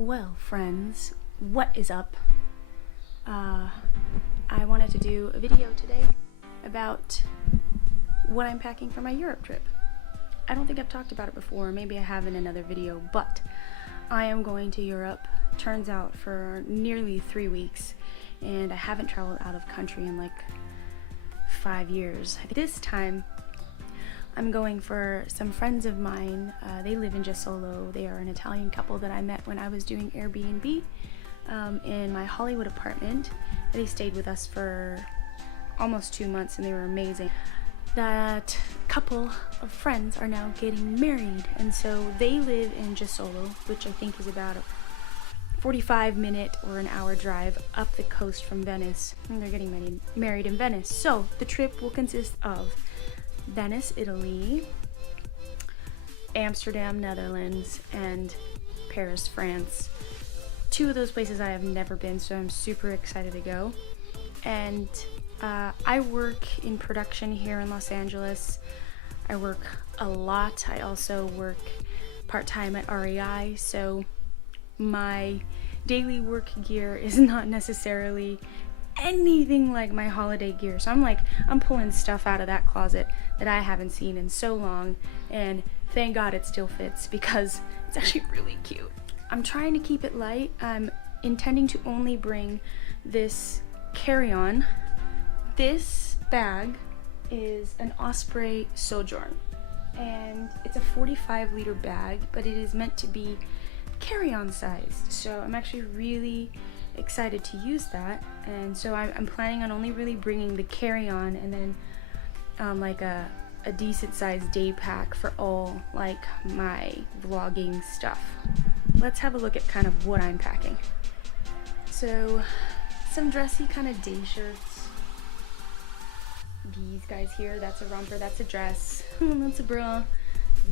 Well, friends, what is up? I wanted to do a video today about what I'm packing for my Europe trip. I don't think I've talked about it before, maybe I have in another video, but I am going to Europe, turns out, for nearly 3 weeks, and I haven't traveled out of country in like 5 years. This time, I'm going for some friends of mine. They live in Jesolo. They are an Italian couple that I met when I was doing Airbnb in my Hollywood apartment. They stayed with us for almost 2 months and they were amazing. That couple of friends are now getting married, and so they live in Jesolo, which I think is about a 45-minute or an hour drive up the coast from Venice, and they're getting married in Venice. So the trip will consist of Venice, Italy, Amsterdam, Netherlands, and Paris, France. 2 of those places I have never been, so I'm super excited to go. And I work in production here in Los Angeles. I work a lot. I also work part-time at REI, so my daily work gear is not necessarily anything like my holiday gear. So I'm pulling stuff out of that closet that I haven't seen in so long, and thank God it still fits because it's actually really cute. I'm trying to keep it light. I'm intending to only bring this carry-on. This bag is an Osprey Sojourn, and it's a 45-liter bag, but it is meant to be carry-on sized. So I'm actually really excited to use that, and so I'm planning on only really bringing the carry-on and then like a decent sized day pack for all like my vlogging stuff. Let's have a look at kind of what I'm packing. So some dressy kind of day shirts. These guys here, that's a romper, that's a dress, that's a bra.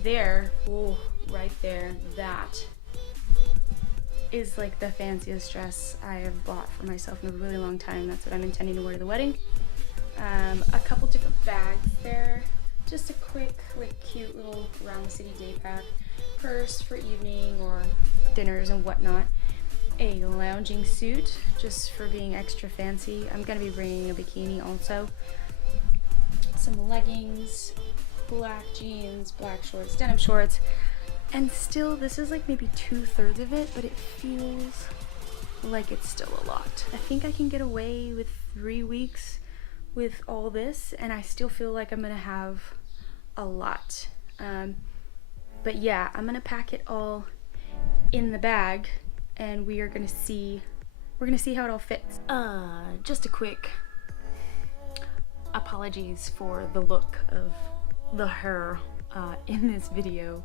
There, oh, right there, that is like the fanciest dress I have bought for myself in a really long time. That's what I'm intending to wear to the wedding. A couple different bags there. Just a quick, like, cute little around the city day pack. Purse for evening or dinners and whatnot. A lounging suit, just for being extra fancy. I'm gonna be bringing a bikini also. Some leggings, black jeans, black shorts, denim shorts. And still, this is like maybe 2/3 of it, but it feels like it's still a lot. I think I can get away with 3 weeks with all this, and I still feel like I'm gonna have a lot. But yeah, I'm gonna pack it all in the bag, and we're gonna see how it all fits. Just a quick apologies for the look of the hair in this video.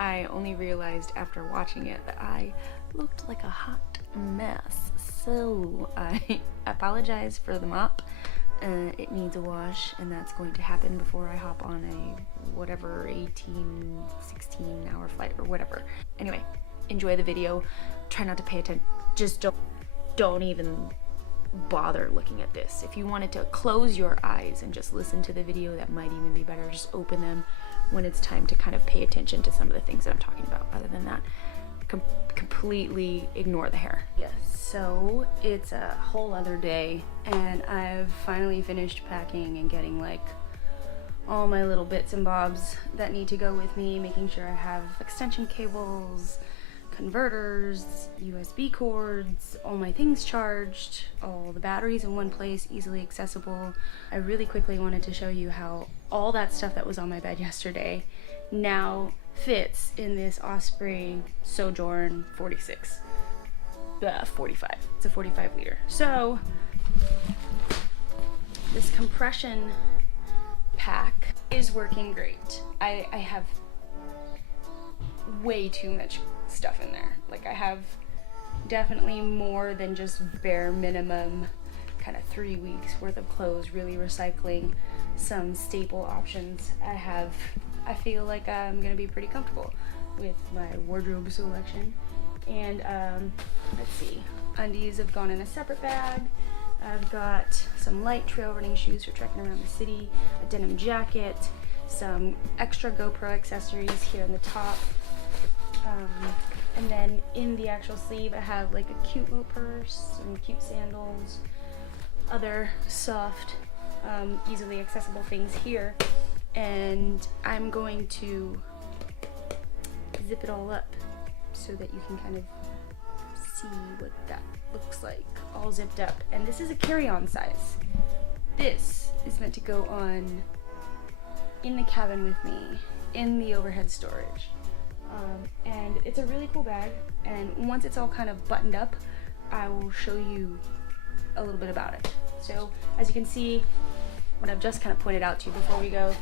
I only realized after watching it that I looked like a hot mess, so I apologize for the mop. It needs a wash, and that's going to happen before I hop on a whatever 16 hour flight or whatever. Anyway, enjoy the video. Try not to pay attention. Just don't even bother looking at this. If you wanted to close your eyes and just listen to the video, that might even be better. Just open them when it's time to kind of pay attention to some of the things that I'm talking about. Other than that, completely ignore the hair. Yes, so it's a whole other day, and I've finally finished packing and getting like all my little bits and bobs that need to go with me, making sure I have extension cables, converters, USB cords, all my things charged, all the batteries in one place, easily accessible. I really quickly wanted to show you how all that stuff that was on my bed yesterday now fits in this Osprey Sojourn 45. It's a 45 liter. So this compression pack is working great. I have way too much stuff in there. Like, I have definitely more than just bare minimum kind of 3 weeks worth of clothes, really recycling some staple options. I feel like I'm gonna be pretty comfortable with my wardrobe selection. And let's see, undies have gone in a separate bag. I've got some light trail running shoes for trekking around the city, a denim jacket, some extra GoPro accessories here in the top, And then in the actual sleeve, I have like a cute little purse, some cute sandals, other soft, easily accessible things here. And I'm going to zip it all up so that you can kind of see what that looks like, all zipped up. And this is a carry-on size. This is meant to go on in the cabin with me, in the overhead storage. And it's a really cool bag, and once it's all kind of buttoned up, I will show you a little bit about it. So as you can see, what I've just kind of pointed out to you before we go,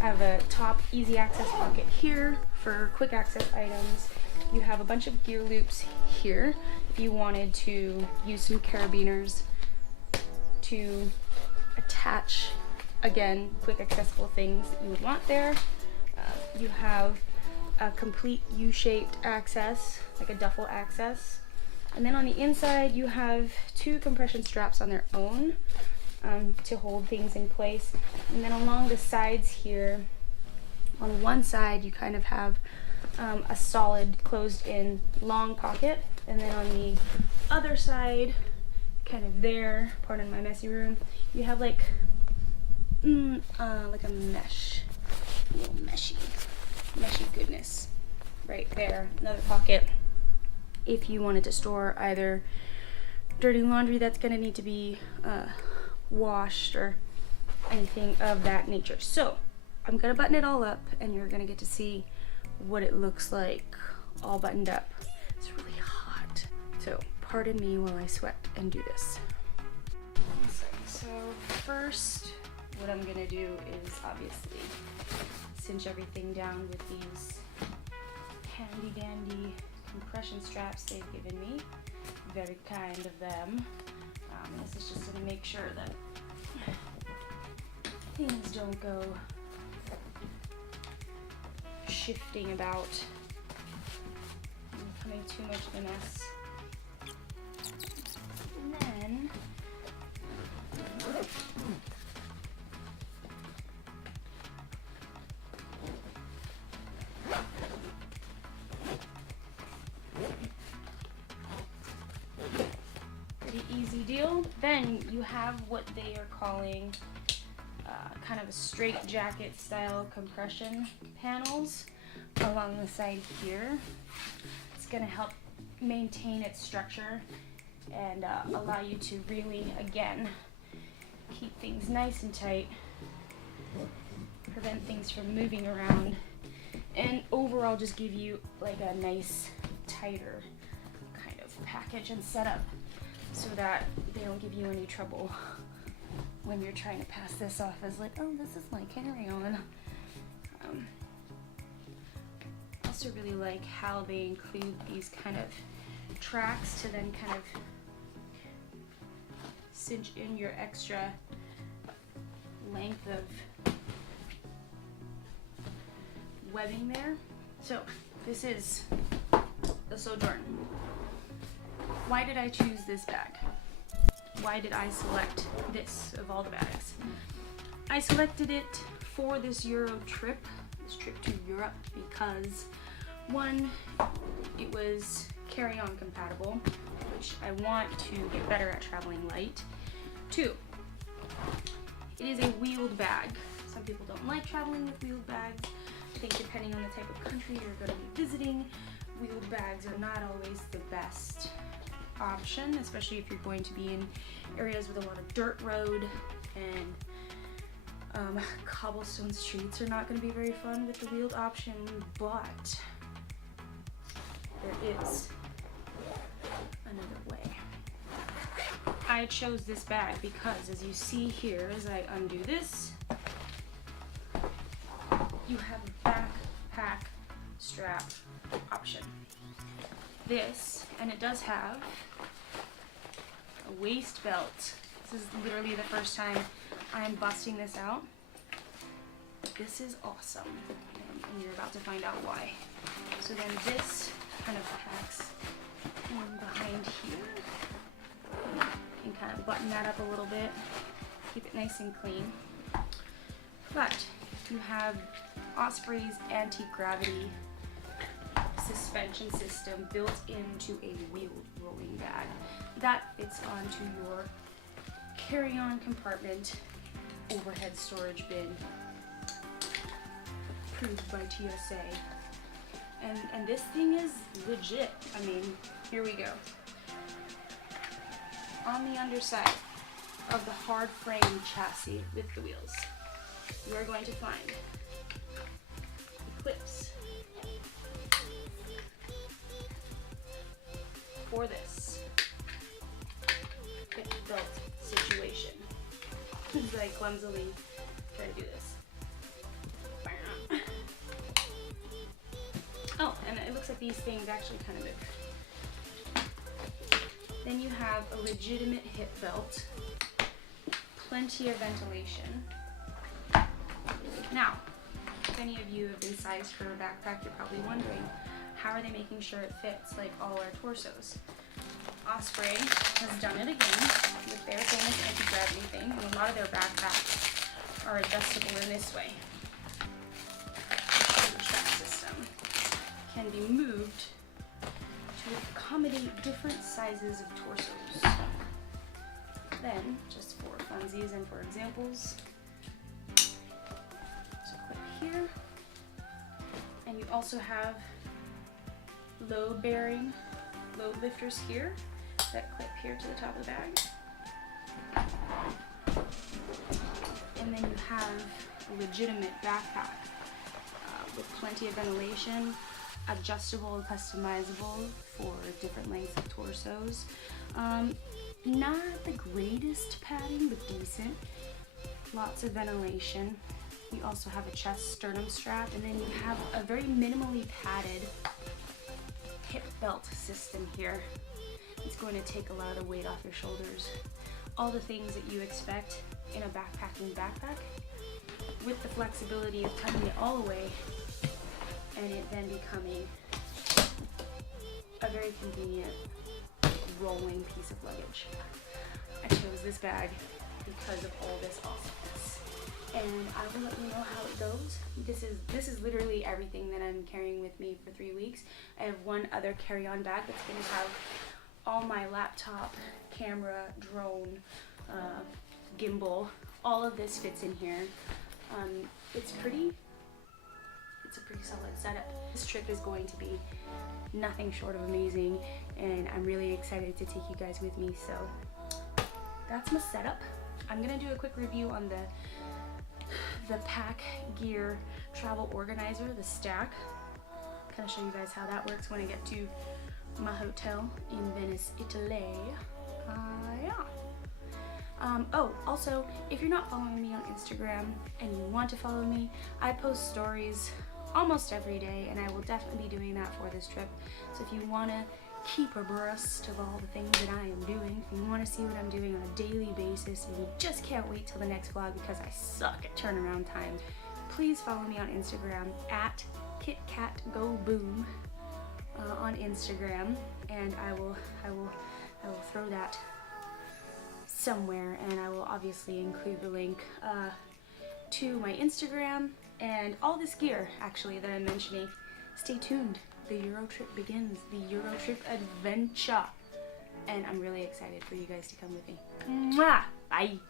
I have a top easy access pocket here for quick access items. You have a bunch of gear loops here if you wanted to use some carabiners to attach, again, quick accessible things that you would want there. You have a complete U-shaped access, like a duffel access. And then on the inside, you have two compression straps on their own to hold things in place. And then along the sides here, on one side, you kind of have a solid closed-in long pocket. And then on the other side, kind of there, pardon my messy room, you have like a mesh, a little meshy goodness right there. Another pocket if you wanted to store either dirty laundry that's going to need to be washed or anything of that nature. So I'm going to button it all up and you're going to get to see what it looks like all buttoned up. It's really hot, so pardon me while I sweat and do this. So first, what I'm going to do is obviously cinch everything down with these handy dandy compression straps they've given me. Very kind of them. This is just going to make sure that things don't go shifting about and becoming too much of a mess. And then easy deal. Then you have what they are calling kind of a straight jacket style compression panels along the side here. It's going to help maintain its structure and allow you to really, again, keep things nice and tight, prevent things from moving around, and overall just give you like a nice, tighter kind of package and setup, so that they don't give you any trouble when you're trying to pass this off as like, oh, this is my carry-on. I also really like how they include these kind of tracks to then kind of cinch in your extra length of webbing there. So this is the Sojourn. Why did I choose this bag? Why did I select this of all the bags? I selected it for this Euro trip, this trip to Europe, because one, it was carry-on compatible, which I want to get better at traveling light. Two, it is a wheeled bag. Some people don't like traveling with wheeled bags. I think depending on the type of country you're going to be visiting, wheeled bags are not always the best option, especially if you're going to be in areas with a lot of dirt road, and cobblestone streets are not going to be very fun with the wheeled option, but there is another way. I chose this bag because, as you see here, as I undo this, you have a backpack strap option. This, and it does have a waist belt. This is literally the first time I'm busting this out. This is awesome, and you're about to find out why. So then this kind of packs in behind here, and kind of button that up a little bit, keep it nice and clean. But you have Osprey's anti-gravity suspension system built into a wheeled rolling bag that fits onto your carry-on compartment, overhead storage bin, approved by TSA. And this thing is legit. I mean, here we go. On the underside of the hard frame chassis with the wheels, you are going to find the clips for this hip belt situation. As I clumsily try to do this. Oh, and it looks like these things actually kind of move. Then you have a legitimate hip belt, plenty of ventilation. Now, if any of you have been sized for a backpack, you're probably wondering, how are they making sure it fits like all our torsos? Osprey has done it again with their famous anti-gravity thing, and a lot of their backpacks are adjustable in this way. The strap system can be moved to accommodate different sizes of torsos. Then, just for funsies and for examples, there's a clip here, and you also have load lifters here that clip here to the top of the bag. And then you have a legitimate backpack with plenty of ventilation, adjustable and customizable for different lengths of torsos. Not the greatest padding, but decent. Lots of ventilation. You also have a chest sternum strap, and then you have a very minimally padded hip belt system here. It's going to take a lot of the weight off your shoulders. All the things that you expect in a backpacking backpack, with the flexibility of tucking it all away and it then becoming a very convenient rolling piece of luggage. I chose this bag because of all this awesomeness, and I will let you know how it goes. This is literally everything that I'm carrying with me for 3 weeks. I have one other carry-on bag that's going to have all my laptop, camera, drone, gimbal. All of this fits in here. It's a pretty solid setup. This trip is going to be nothing short of amazing, and I'm really excited to take you guys with me. So that's my setup. I'm gonna do a quick review on the pack gear travel organizer, the stack. Kind of show you guys how that works when I get to my hotel in Venice, Italy. Yeah. Oh, also, if you're not following me on Instagram and you want to follow me, I post stories almost every day, and I will definitely be doing that for this trip. So if you want to keep abreast of all the things that I am doing, if you want to see what I'm doing on a daily basis, and you just can't wait till the next vlog because I suck at turnaround times, please follow me on Instagram at KitKatGoBoom on Instagram, and I will throw that somewhere, and I will obviously include the link to my Instagram and all this gear actually that I'm mentioning. Stay tuned. The Euro trip begins. The Euro trip adventure. And I'm really excited for you guys to come with me. Mwah! Bye!